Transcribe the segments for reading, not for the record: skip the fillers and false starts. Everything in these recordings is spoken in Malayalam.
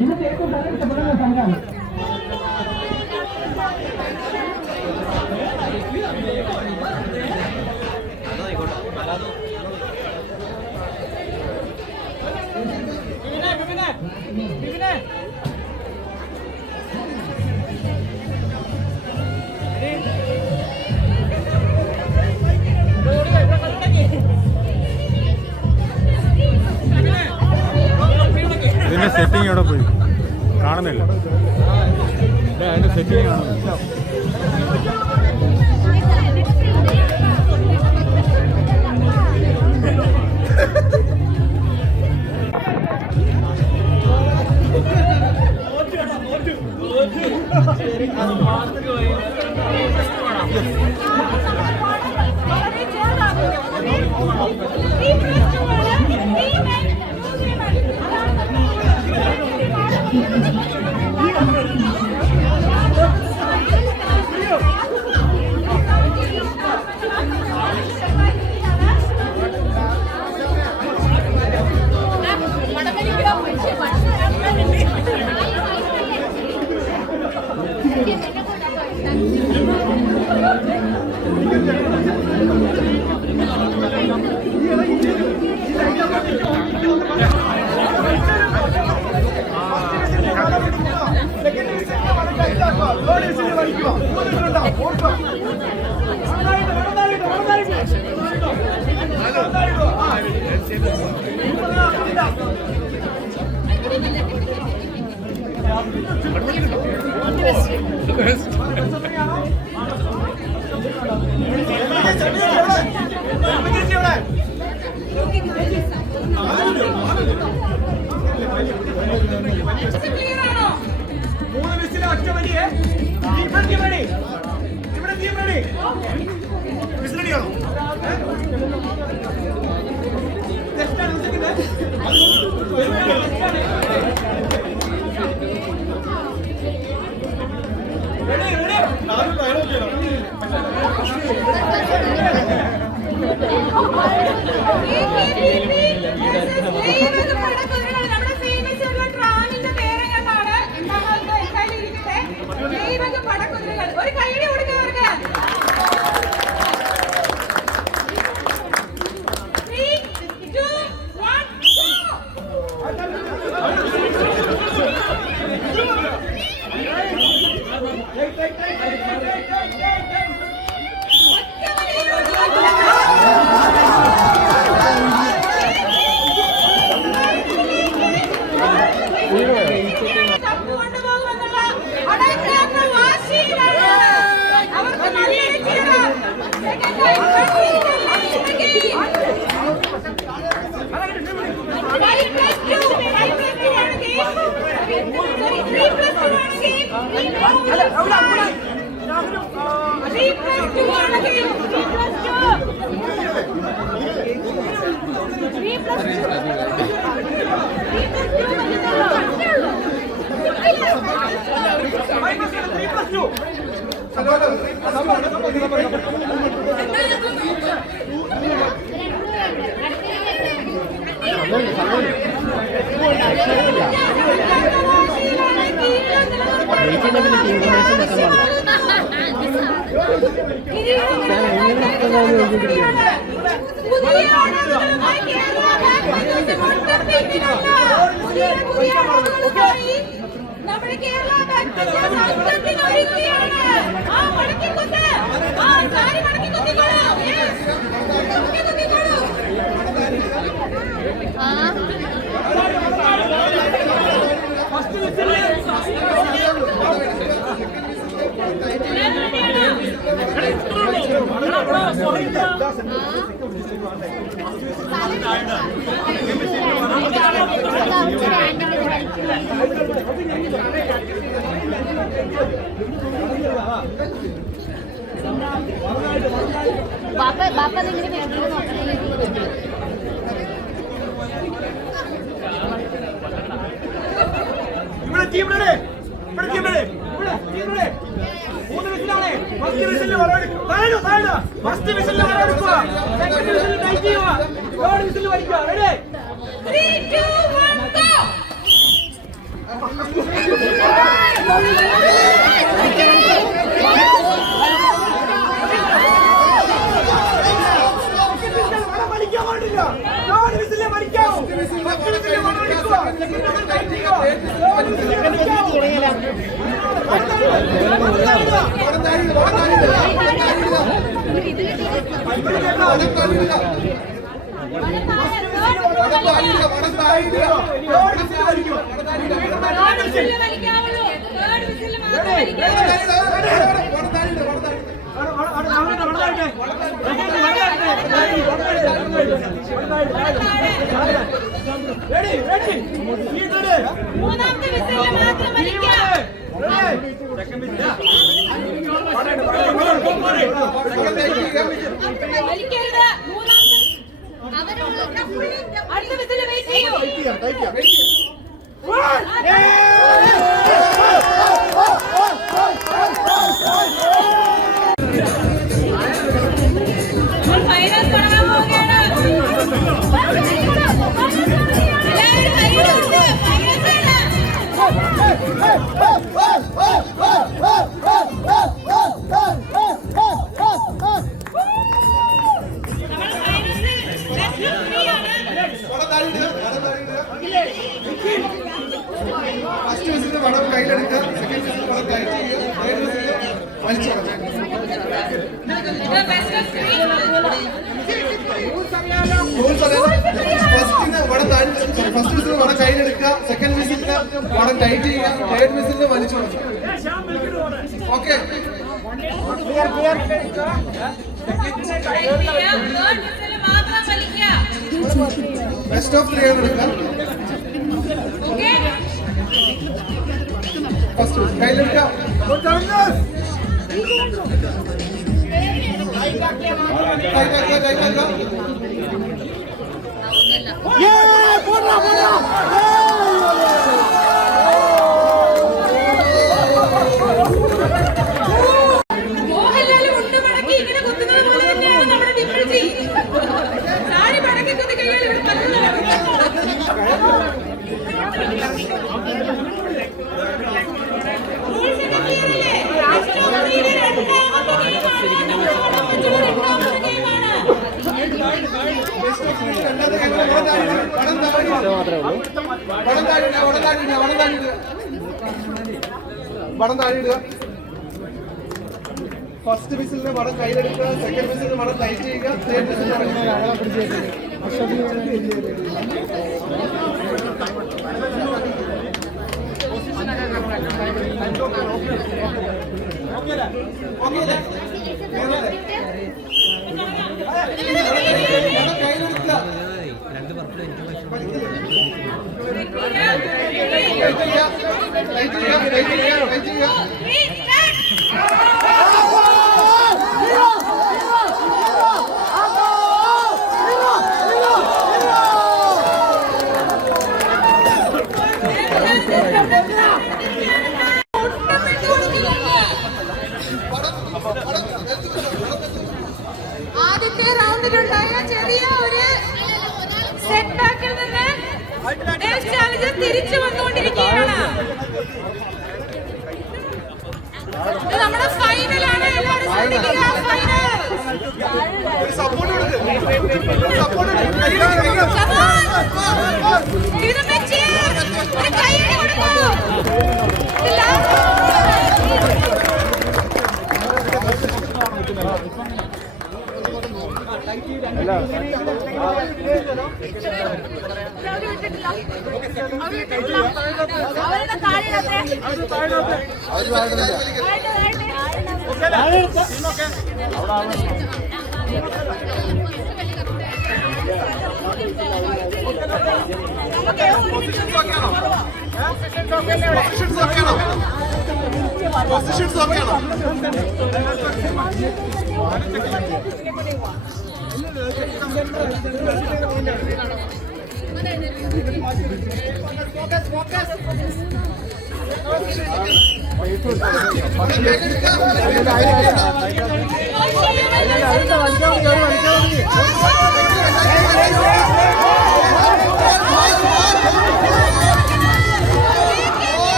ഇന്നത്തെ ഏറ്റവും തലയിട്ടപ്പെടുന്ന സംഘമാണ്. ഇതിന്റെ സെറ്റിംഗ് എവിടെ പോയി കാണുന്നില്ല. അതിന്റെ സെറ്റിംഗ് കാണുന്നില്ല. ബാപ്പ നിങ്ങളുടെ വീട്ടിൽ നോക്കണേ. മൂന്നാമത്തെ വിസിലിൽ മാത്രം വലിക്കാം. വലിക്കരുത്. അടുത്ത വിസിൽ വെയിറ്റ് ചെയ്യൂ. ഫൈനൽസ് തുടങ്ങാൻ പോവുകയാണ്. എല്ലാവരും കൈയിലുണ്ട്. ഫൈനൽസ് ആണ്. വടം കയ്യിലെടുക്കുക, സെക്കൻഡ് വിസിൽ വടം ടൈറ്റ് ചെയ്യുക, തേർഡ് വിസിൽ വലിച്ചു ഫസ്റ്റ് വിസിൽ വടം കയ്യിലെടുക്കുക, സെക്കൻഡ് വിസിലിന് വടം ടൈറ്റ് ചെയ്യുക, തേർഡ് വിസിലിന് വലിച്ചു കൊടുക്കുക. ഓക്കെ, ബെസ്റ്റ് ഓഫ് 3 ആണ് എടുക്കുക. ഫസ്റ്റ് കയ്യിലെടുക്കുക, മോഹൻലാൽ ഉണ്ട് മടക്കി ഇങ്ങനെ കുത്തുന്നത് പോലെ തന്നെയാണ് നമ്മുടെ ഡിംപിൾജി. സാരി മടക്കി കുത്തി കഴിഞ്ഞാൽ ഇവിടെ വടം താഴെയിടുക. ഫസ്റ്റ് വിസിലിന് വടം കയ്യിലെടുക്കുക, സെക്കൻഡ് വിസിലിന് വടം ടൈറ്റ് ചെയ്യുക, തേർഡ് വിസിലിന് ആദ്യത്തെ റൗണ്ടിലുണ്ടായ ചെറിയ ഒരു സെറ്റ് ബാക്കിൽ നിന്ന് ചാലഞ്ചർ തിരിച്ചു വന്നുകൊണ്ടിരിക്കുകയാണ്. ഇത് നമ്മുടെ ഫൈനലാണ്. എല്ലാവരും ശ്രദ്ധിക്കുക, ഫൈനൽ. ഇത് വെച്ച് ഒരു കൈയ്യടി കൊടുക്കൂ. അവരുടെ താഴെ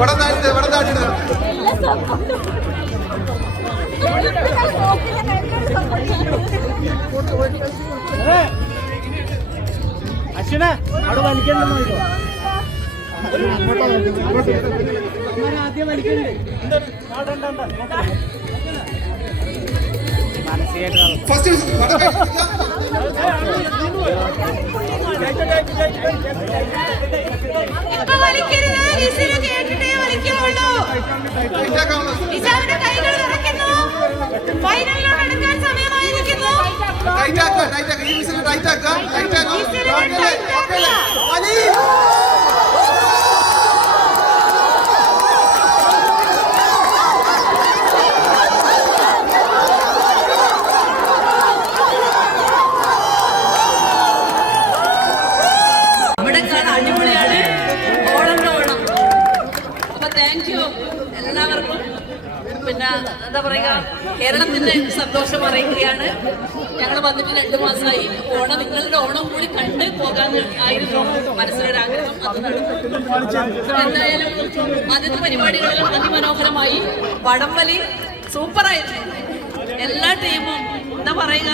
വടം താഴ്ത്ത്, വടം താഴ്ത്തിട്ട്. അശ്വിന അവിടെ വലിക്കണ്ടെന്ന് ആദ്യം വലിക്കണ്ടേ ഫസ്റ്റ് വടം ഇപ്പൊ വലിക്കരുത്, വിസിൽ കേട്ടിട്ടേ വലിക്കുള്ളൂ. നിശാവിന്റെ കൈകൾ വിറയ്ക്കുന്നു. ഫൈനലിലോട്ട് എടുക്കാൻ സമയമായിരിക്കുന്നു. ടൈറ്റ് ആക്കുക, ടൈറ്റ് ആക്കുക, ഈ വിസിൽ ടൈറ്റ് ആക്കുക, ടൈറ്റ് ആക്കുക. വലി അടിപൊളിയാണ്. ഓണന്റെ ഓണം. അപ്പൊ താങ്ക് യു എല്ലാവർക്കും. പിന്നെ എന്താ പറയുക, കേരളത്തിന്റെ സന്തോഷം അറിയിക്കുകയാണ്. ഞങ്ങൾ വന്നിട്ട് 2 മാസമായി. ഓണം നിങ്ങളുടെ ഓണം കൂടി കണ്ട് പോകാൻ ആയിരുന്നു മനസ്സിലൊരാഗ്രഹം. അത് നടന്നു. എന്തായാലും ആദ്യത്തെ പരിപാടികളിലും അതിമനോഹരമായി. വടംവലി സൂപ്പറായിരുന്നു. എല്ലാ ടീമും എന്താ പറയുക,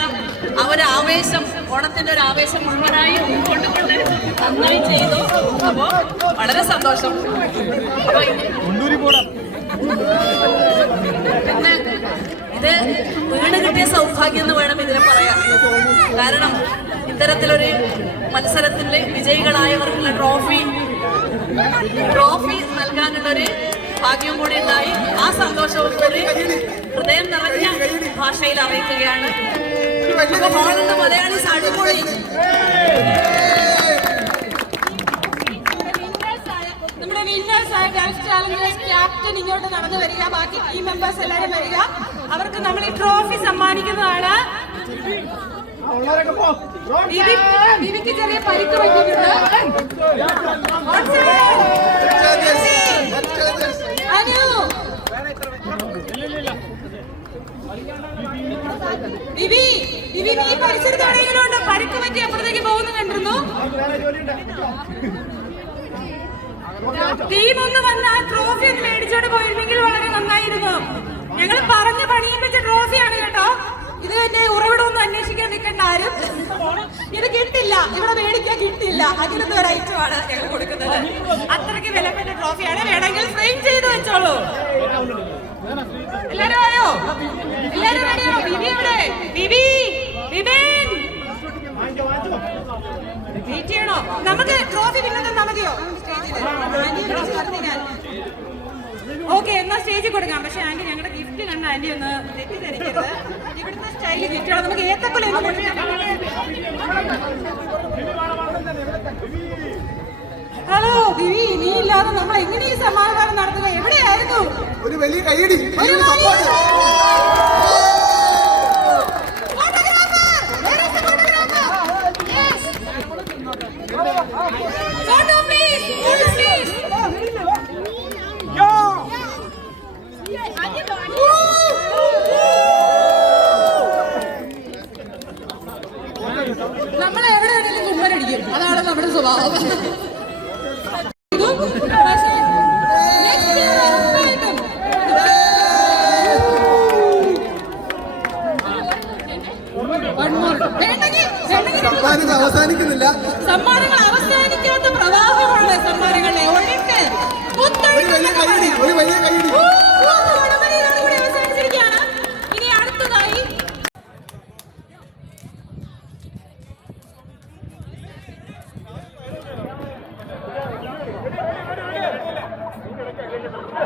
ആവേശം, ഓണത്തിന്റെ ഒരു ആവേശം മുഴുവനായി ഉൾക്കൊണ്ടുകൊണ്ട് നന്നായി ചെയ്തു. അപ്പോ വളരെ സന്തോഷം. പിന്നെ ഇത് വീട് കിട്ടിയ സൗഭാഗ്യം എന്ന് വേണം ഇതിനെ പറയാൻ. കാരണം ഇത്തരത്തിലൊരു മത്സരത്തിന്റെ വിജയികളായവർക്കുള്ള ട്രോഫി നൽകാനുള്ളൊരു ഭാഗ്യം കൂടി ഉണ്ടായി. ആ സന്തോഷവും കൂടി ഹൃദയം നിറഞ്ഞ ഭാഷയിൽ അറിയിക്കുകയാണ്. ഹോളുണ്ട് മലയാളീസ് അടിപൊളി. നമ്മുടെ വിന്നേഴ്സായ ഡാൻസ് ചാലഞ്ചേഴ്സ് ക്യാപ്റ്റൻ ഇങ്ങോട്ട് നടന്നു വരിക. ബാക്കി ടീം മെമ്പേഴ്സ് എല്ലാവരും വരിക. അവർക്ക് നമ്മൾ ഈ ട്രോഫി സമ്മാനിക്കുന്നതാണ്. ദിവിക്ക് ചെറിയ പരിക്ക് പറ്റിയിട്ടുണ്ട്. അനു ദിവി നീ പരിസരത്ത് എവിടെയെങ്കിലും ഉണ്ടോ? പരിക്ക് പറ്റി അപ്പുറത്തേക്ക് പോകുന്നു കണ്ടിരുന്നു. ടീം ഒന്ന് വന്ന് ആ ട്രോഫി ഒന്ന് മേടിച്ചോണ്ട് പോയിരുന്നെങ്കിൽ വളരെ നന്നായിരുന്നു. ഞങ്ങൾ പറഞ്ഞ് പണിയിപ്പിച്ച ട്രോഫിയാണ് കേട്ടോ. ഇത് തന്നെ ഉറവിടമൊന്നും അന്വേഷിക്കാൻ നിൽക്കേണ്ട ആരും. ഇത് കിട്ടില്ല, ഇവിടെ മേടിക്കാൻ കിട്ടില്ല. അങ്ങനത്തെ ഒരു ഐറ്റമാണ് ഞങ്ങൾ കൊടുക്കുന്നത്. അത്രയ്ക്ക് വിലപ്പെട്ട ട്രോഫിയാണ്. വേണമെങ്കിൽ ഫ്രെയിം ചെയ്ത് വെച്ചോളൂ. എല്ലാരും ആയോ? എല്ലാരും റെഡിയോ? ബിബി എവിടെ? ബിബിൻ വെയിറ്റ് ചെയ്യണോ? നമുക്ക് ട്രോഫി പിന്നെ തന്നാ മതിയോ? ഓക്കെ, എന്നാ സ്റ്റേജിൽ കൊടുക്കാം. പക്ഷെ ആന്റി ഞങ്ങളുടെ ഗിഫ്റ്റ് കണ്ട ആന്റി ഒന്ന് തെറ്റിദ്ധരിക്കരുത്. ഇവിടുത്തെ സ്റ്റൈലിൽ ഗിഫ്റ്റുകൾ നമുക്ക് ഏത്തക്കൊല. ഹലോ ബിബി, നീ ഇല്ലാതെ നമ്മൾ എങ്ങനെ ഈ സമ്മാനദാനം നടത്തുക? എവിടെയായിരുന്നു? ഒരു വലിയ കൈയടി. നമ്മളെ എവിടെ വേണമെങ്കിലും കുമ്മരടിക്കും. അതാണ് നമ്മുടെ സ്വഭാവം. അവസാനിക്കുന്നില്ല. സമ്മാനങ്ങൾ അവസാനിക്കാത്ത പ്രവാഹമാണ്. സമ്മാനങ്ങളെ ഒഴുക്ക് ഒരു വലിയ കൈയടി. കൂടി അവസാനിച്ചിരിക്കുകയാണ്. ഇനി അടുത്തതായി ഒരു കൈയടി കൊടുക്കുക.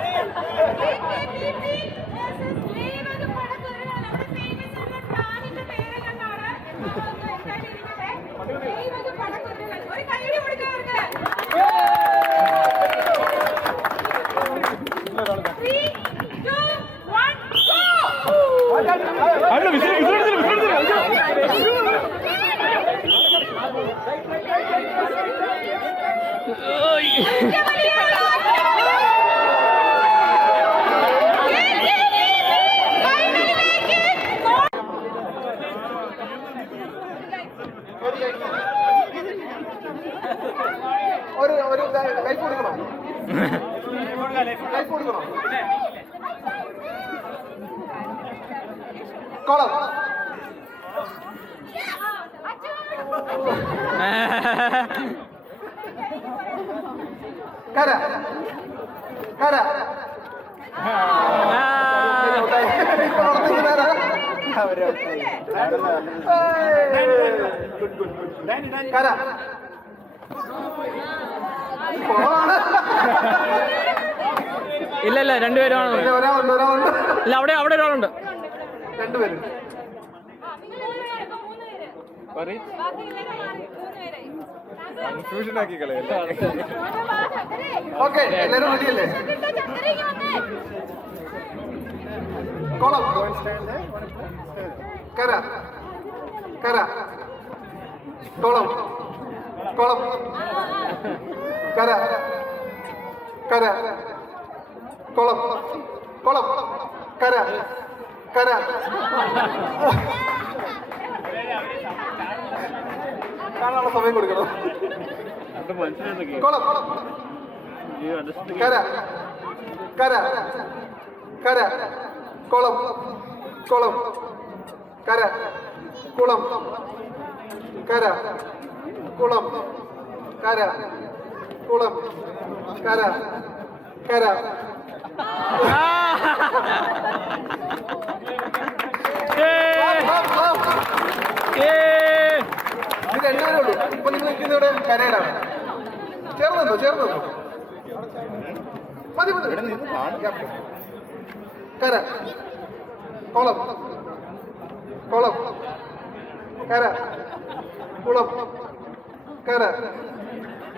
ലൈഫ് കൊടുക്കണോ? ലൈഫ് കൊടുക്കണോ? കോളം. കര. കര. കര. ഇല്ല രണ്ടുപേരും ഇല്ല അവിടെ ഒരാളുണ്ട്. രണ്ടുപേരും കൺഫ്യൂഷൻ ആക്കി കളയല്ലേ. ഓക്കെ, എല്ലാരും റെഡിയല്ലേ? കോളം. കര. കര. കോളം. കോളം. കര. കര. കോളം. കോളം. കര. കര. കാണാനുള്ള സമയം കൊടുക്കണം. കോളം. കര. കര. കര. കോളം. കോളം. കര. കുളം. കര. കുളം. കര. കുളം. കര. കര. ഇത് രണ്ടുപേരേ ഉള്ളൂ. ഇപ്പൊ നിങ്ങൾ നിൽക്കുന്ന ഇവിടെ കരയിലാണ്. ചേർന്നോ? ചേർന്നോ? മതി മതി. കര. കോളം. കോളം. കര. കുളം. കര.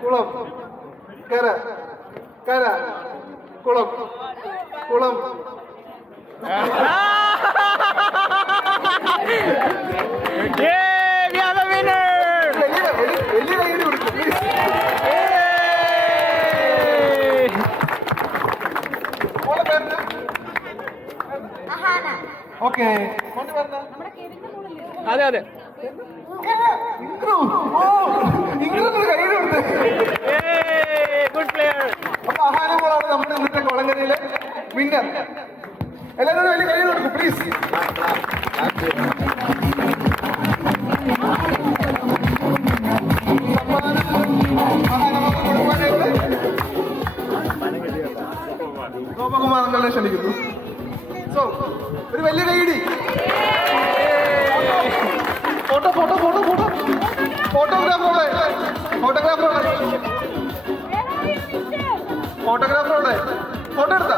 കുളം. കര. കര. കുളം. കുളം. ഓക്കെ, അതെ അതെ ഗുഡ് പ്ലെയർ. അപ്പൊ അഹാനമോളാണ് നമ്മുടെ ഇന്നത്തെ കൊളങ്കരയിലെ വിന്നർ. എല്ലാവരും വലിയ കൈ കൊടുക്കും പ്ലീസ്. ഗോപകുമാരങ്ങളെ ക്ഷണിക്കുന്നു. സോ ഒരു വലിയ കൈയിടി. ഫോട്ടോ ഫോട്ടോ ഫോട്ടോ ഫോട്ടോ ഫോട്ടോഗ്രാഫറോടെ ഫോട്ടോഗ്രാഫറോടെ ഫോട്ടോഗ്രാഫറോടെ ഫോട്ടോ എടുത്താ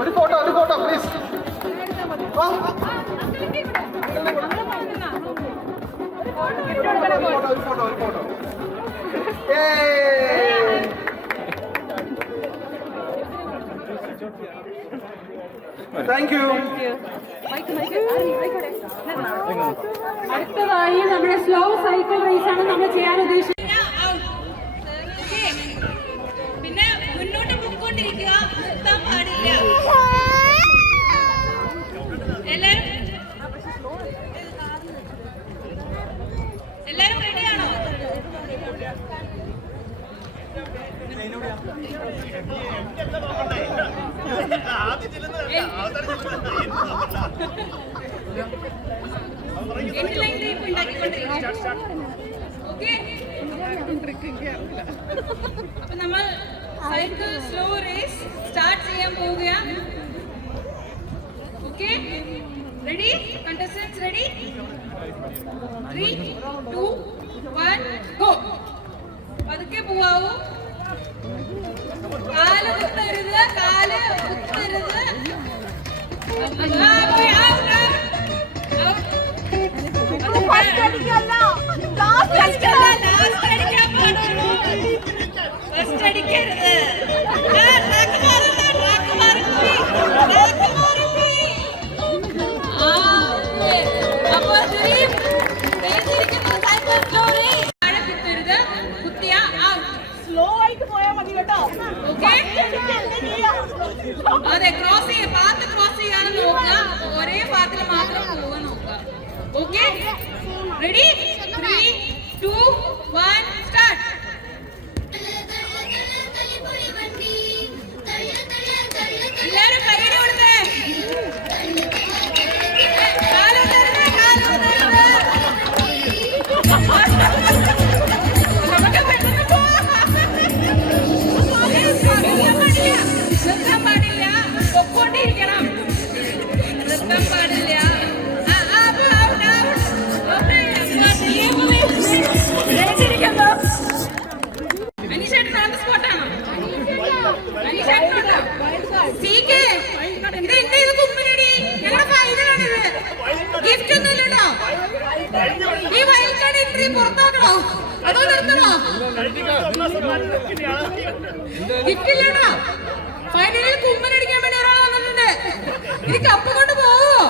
ഒരു ഫോട്ടോ പ്ലീസ്. ഒരു ഫോട്ടോ താങ്ക് യു. അടുത്തതായി നമ്മുടെ സ്ലോ സൈക്കിൾ റേസ് ആണ് നമ്മൾ ചെയ്യാൻ ഉദ്ദേശിക്കുന്നത്. പിന്നെ മുന്നോട്ട് പോയിക്കൊണ്ടിരിക്കുക, നിർത്താൻ പാടില്ല. എല്ലാരും റെഡിയാണോ? അപ്പൊ നമ്മൾ സൈക്കിൾ സ്ലോ റേസ് സ്റ്റാർട്ട് ചെയ്യാൻ പോവുകയാണ്. Okay, ready? Contestants ready? 3, 2, 1 go. പതുക്കെ പോവാവൂ. കാല് കുത്തരുത്, കാല് കുത്തരുത്. ഫസ്റ്റ് അടിക്കരുത്. അപ്പൊ കുത്തരുത്, കുത്തിയ സ്ലോ ആയിട്ട് പോയാൽ മതി കേട്ടോ. അതെ, ക്രോസ് ചെയ്യ, പാത്ത് ക്രോസ് ചെയ്യാനും നോക്കുക. ഒരേ പാത്തിൽ മാത്രം പോകാൻ നോക്കുക. Okay, ready? 3, 2, 1 സ്റ്റാർട്ട്. ഗിഫ്റ്റ് ഒന്നുമില്ലട്ടോ. ഈ വൈൽഡ് കാർഡ് എൻട്രി പുറത്താക്കണോ അതോ നിർത്തണോ? ഗിഫ്റ്റ് ഇല്ലട്ടോ. ഫൈനലിൽ കുമ്മനടിക്കാൻ വേണ്ടി ഒരാൾ വന്നിട്ടുണ്ട്. ഇത് കപ്പ് കൊണ്ട് പോവോ?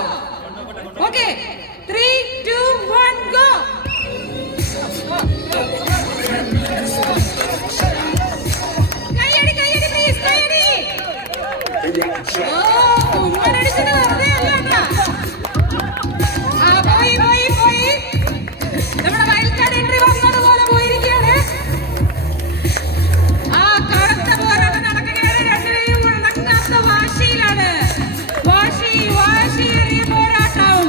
Okay 3, 2, 1 go. കൈയടി കൈയടി പ്ലീസ് കൈയടി. ഓ കുമ്മനടിച്ചത് വെറുതെ അല്ല കേട്ടോ. പോയി പോയി പോയി. നമ്മുടെ വൈൽഡ് കാർഡ് എൻട്രി വന്നതുപോലെ പോയിരിക്കുകയാണ്. ആ കറുത്ത പോരാട്ടം നടക്കുകയാണ്. രണ്ടുപേരും നടക്കാത്ത വാശിയിലാണ്. വാശിയേറിയ പോരാട്ടം.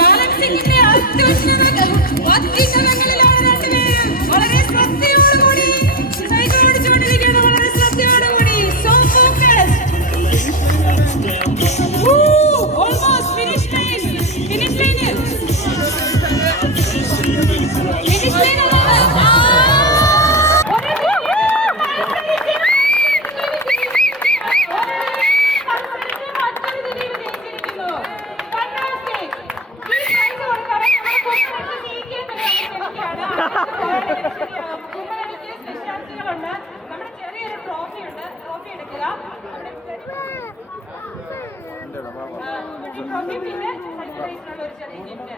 ബാലൻസിംഗിന്റെ അത്യുന്നതങ്ങളിലാണ് രണ്ടുപേരും. വളരെ ശ്രദ്ധയോടുകൂടി സൈക്കിൾ ഓടിച്ചുകൊണ്ടിരിക്കുകയാണ്. വളരെ ശ്രദ്ധയോടുകൂടി. So focus. Almost finish line. Finish line. Finish line. നമ്മുടെ ചെറിയൊരു ട്രോഫി ഉണ്ട്. ട്രോഫി എടുക്കുക. ട്രോഫി പിന്നെ സർപ്രൈസിനുള്ള ഒരു ചെറിയ ഗിഫ്റ്റ്.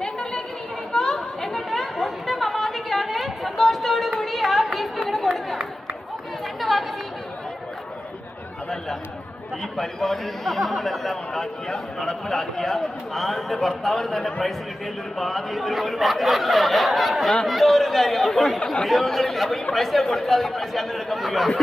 സെന്ററിലേക്ക് നീങ്ങിക്കോ. എന്നിട്ട് ഒട്ടും അമാദിക്കാതെ സന്തോഷത്തോടു കൂടി ആ ഗിഫ്റ്റ് ഇങ്ങനെ കൊടുക്കാം. രണ്ട് വാക്ക് നീക്കി. അതല്ല, ഈ പരിപാടിയിൽ നിയമങ്ങളെല്ലാം ഉണ്ടാക്കിയ നടപ്പിലാക്കിയ ആളുടെ ഭർത്താവിന് തന്നെ പ്രൈസ് കിട്ടിയതിൽ ഒരു ബാധ്യത ഒരു 10 എന്തോ ഒരു കാര്യം. അപ്പോൾ നിയമങ്ങളിൽ അപ്പൊ ഈ പ്രൈസ് കൊടുക്കാതെ ഈ പ്രൈസ് അങ്ങനെ എടുക്കാൻ പോവുകയാണ്.